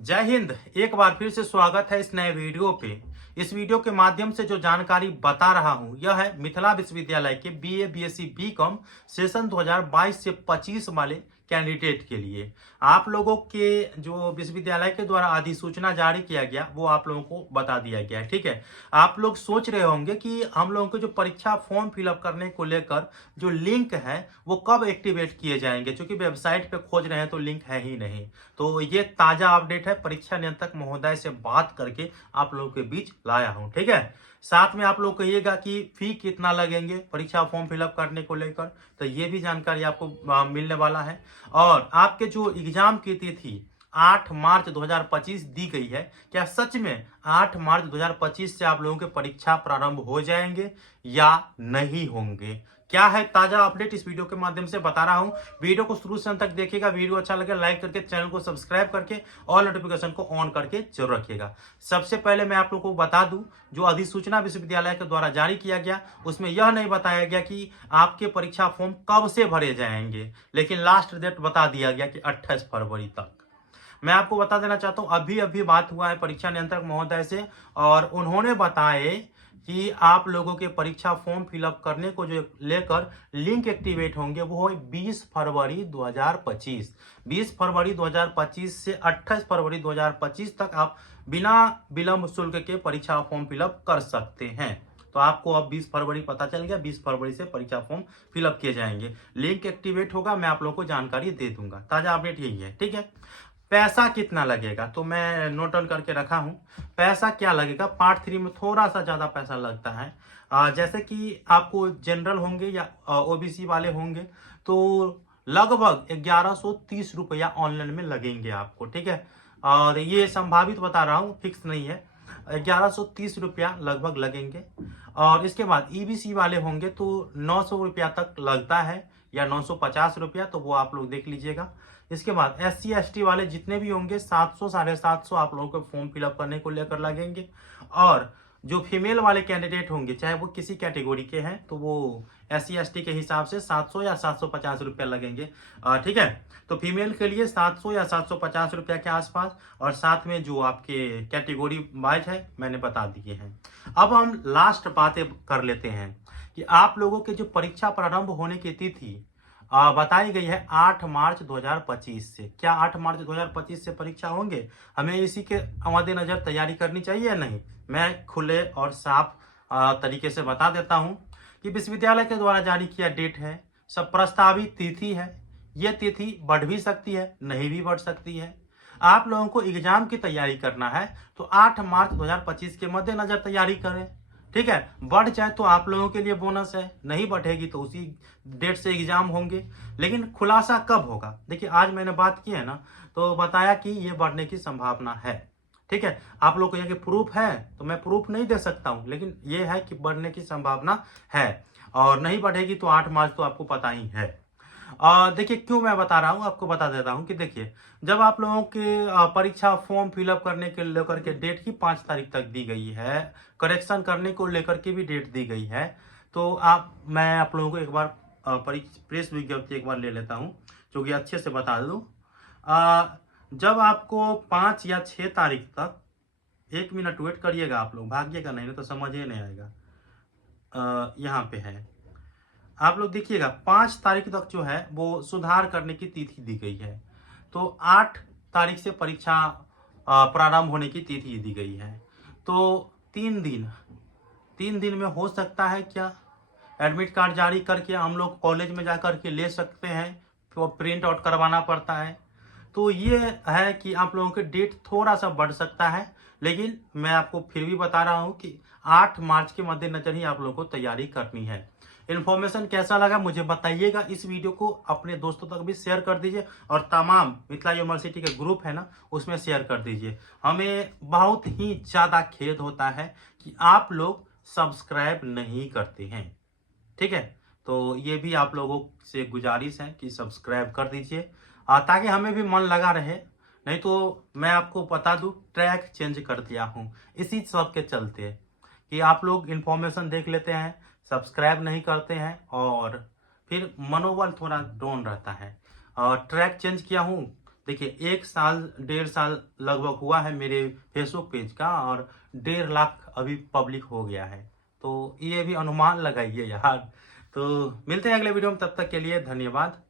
जय हिंद। एक बार फिर से स्वागत है इस नए वीडियो पे। इस वीडियो के माध्यम से जो जानकारी बता रहा हूं यह है मिथिला विश्वविद्यालय के बीए, बीएससी, बीकॉम सेशन 2022 से 25 वाले कैंडिडेट के लिए। आप लोगों के जो विश्वविद्यालय के द्वारा अधिसूचना जारी किया गया वो आप लोगों को बता दिया गया है। ठीक है, आप लोग सोच रहे होंगे कि हम लोगों को जो परीक्षा फॉर्म फिलअप करने को लेकर जो लिंक है वो कब एक्टिवेट किए जाएंगे, क्योंकि वेबसाइट पे खोज रहे हैं तो लिंक है ही नहीं। तो ये ताजा अपडेट है, परीक्षा नियंत्रक महोदय से बात करके आप लोगों के बीच लाया हूं। ठीक है, साथ में आप लोग कहिएगा कि फी कितना लगेंगे परीक्षा फॉर्म फिलअप करने को लेकर, तो ये भी जानकारी आपको मिलने वाला है। और आपके जो एग्जाम की तिथि 8 मार्च 2025 दी गई है, क्या सच में 8 मार्च 2025 से आप लोगों के परीक्षा प्रारंभ हो जाएंगे या नहीं होंगे? क्या है ताजा अपडेट इस वीडियो के माध्यम से बता रहा हूं। वीडियो को शुरू से अंत तक देखिएगा। वीडियो अच्छा लगे लाइक करके चैनल को सब्सक्राइब करके और नोटिफिकेशन को ऑन करके जरूर रखिएगा। सबसे पहले मैं आप लोगों को बता दूं, जो अधिसूचना विश्वविद्यालय के द्वारा जारी किया गया उसमें यह नहीं बताया गया कि आपके परीक्षा फॉर्म कब से भरे जाएंगे, लेकिन लास्ट डेट बता दिया गया कि 28 फरवरी तक। मैं आपको बता देना चाहता हूं, अभी अभी बात हुआ है परीक्षा नियंत्रक महोदय से और उन्होंने बताए कि आप लोगों के परीक्षा फॉर्म फिलअप करने को जो लेकर लिंक एक्टिवेट होंगे वो है 20 फरवरी 2025। 20 फरवरी 2025 से 28 फरवरी 2025 तक आप बिना विलंब शुल्क के परीक्षा फॉर्म फिलअप कर सकते हैं। तो आपको अब 20 फरवरी पता चल गया, 20 फरवरी से परीक्षा फॉर्म फिलअप किए जाएंगे। लिंक एक्टिवेट होगा, मैं आप लोगों को जानकारी दे दूंगा। ताजा अपडेट यही है। ठीक है, पैसा कितना लगेगा तो मैं नोट डाउन करके रखा हूं। पैसा क्या लगेगा, पार्ट 3 में थोड़ा सा ज्यादा पैसा लगता है। जैसे कि आपको जनरल होंगे या ओबीसी वाले होंगे तो लगभग 1130 रुपया ऑनलाइन में लगेंगे आपको। ठीक है, और ये संभावित बता रहा हूँ, फिक्स नहीं है। 1130 रुपया लगभग लगेंगे। और इसके बाद ईबीसी वाले होंगे तो 900 रुपया तक लगता है या 950 रुपया, तो वो आप लोग देख लीजिएगा। इसके बाद SC ST वाले जितने भी होंगे 700 750 आप लोगों को फॉर्म फिलअप करने को लेकर लगेंगे। और जो फीमेल वाले कैंडिडेट होंगे चाहे वो किसी कैटेगरी के हैं तो वो SC ST के हिसाब से 700 या 750 रुपया लगेंगे। ठीक है, तो फीमेल के लिए 700 या 750 रुपया के आसपास, और साथ में जो आपके कैटेगरी वाइज है मैंने बता दिए हैं। अब हम लास्ट बातें कर लेते हैं कि आप लोगों के जो परीक्षा प्रारंभ होने की तिथि बताई गई है 8 मार्च 2025 से। क्या 8 मार्च 2025 से परीक्षा होंगे? हमें इसी के मद्देनजर तैयारी करनी चाहिए या नहीं? मैं खुले और साफ तरीके से बता देता हूं कि विश्वविद्यालय के द्वारा जारी किया डेट है, सब प्रस्तावित तिथि है। यह तिथि बढ़ भी सकती है, नहीं भी बढ़ सकती है। आप लोगों को एग्जाम की तैयारी करना है तो 8 मार्च 2025 के मद्देनजर तैयारी करें। ठीक है, बढ़ जाए तो आप लोगों के लिए बोनस है, नहीं बढ़ेगी तो उसी डेट से एग्जाम होंगे। लेकिन खुलासा कब होगा? देखिए, आज मैंने बात की है ना, तो बताया कि ये बढ़ने की संभावना है। ठीक है, आप लोग को ये कि प्रूफ है तो मैं प्रूफ नहीं दे सकता हूं, लेकिन ये है कि बढ़ने की संभावना है। और नहीं बढ़ेगी तो 8 मार्च तो आपको पता ही है। देखिए, क्यों मैं बता रहा हूँ आपको बता देता हूँ कि देखिए, जब आप लोगों के परीक्षा फॉर्म फिलअप करने के लेकर के डेट ही 5 तारीख तक दी गई है, करेक्शन करने को लेकर के भी डेट दी गई है, तो मैं आप लोगों को एक बार प्रेस विज्ञप्ति एक बार ले लेता हूँ जो कि अच्छे से बता दूँ। जब आपको 5 या 6 तारीख तक, 1 मिनट वेट करिएगा, आप लोग भागिएगा नहीं तो समझ ही नहीं आएगा। यहाँ पे है, आप लोग देखिएगा 5 तारीख तक जो है वो सुधार करने की तिथि दी गई है। तो 8 तारीख से परीक्षा प्रारंभ होने की तिथि दी गई है। तो 3 दिन में हो सकता है क्या? एडमिट कार्ड जारी करके हम लोग कॉलेज में जा कर के ले सकते हैं, तो प्रिंट आउट करवाना पड़ता है। तो ये है कि आप लोगों के डेट थोड़ा सा बढ़ सकता है, लेकिन मैं आपको फिर भी बता रहा हूँ कि 8 मार्च के मद्देनजर ही आप लोगों को तैयारी करनी है। इन्फॉर्मेशन कैसा लगा मुझे बताइएगा। इस वीडियो को अपने दोस्तों तक भी शेयर कर दीजिए और तमाम मिथिला यूनिवर्सिटी के ग्रुप है ना उसमें शेयर कर दीजिए। हमें बहुत ही ज़्यादा खेद होता है कि आप लोग सब्सक्राइब नहीं करते हैं। ठीक है, तो ये भी आप लोगों से गुजारिश है कि सब्सक्राइब कर दीजिए ताकि हमें भी मन लगा रहे। नहीं तो मैं आपको बता दूं, ट्रैक चेंज कर दिया हूं इसी सब के चलते कि आप लोग इन्फॉर्मेशन देख लेते हैं, सब्सक्राइब नहीं करते हैं और फिर मनोबल थोड़ा डाउन रहता है। और ट्रैक चेंज किया हूँ, देखिए 1 साल 1.5 साल लगभग हुआ है मेरे फेसबुक पेज का, और 1.5 लाख अभी पब्लिक हो गया है। तो ये भी अनुमान लगाइए यार। तो मिलते हैं अगले वीडियो में, तब तक के लिए धन्यवाद।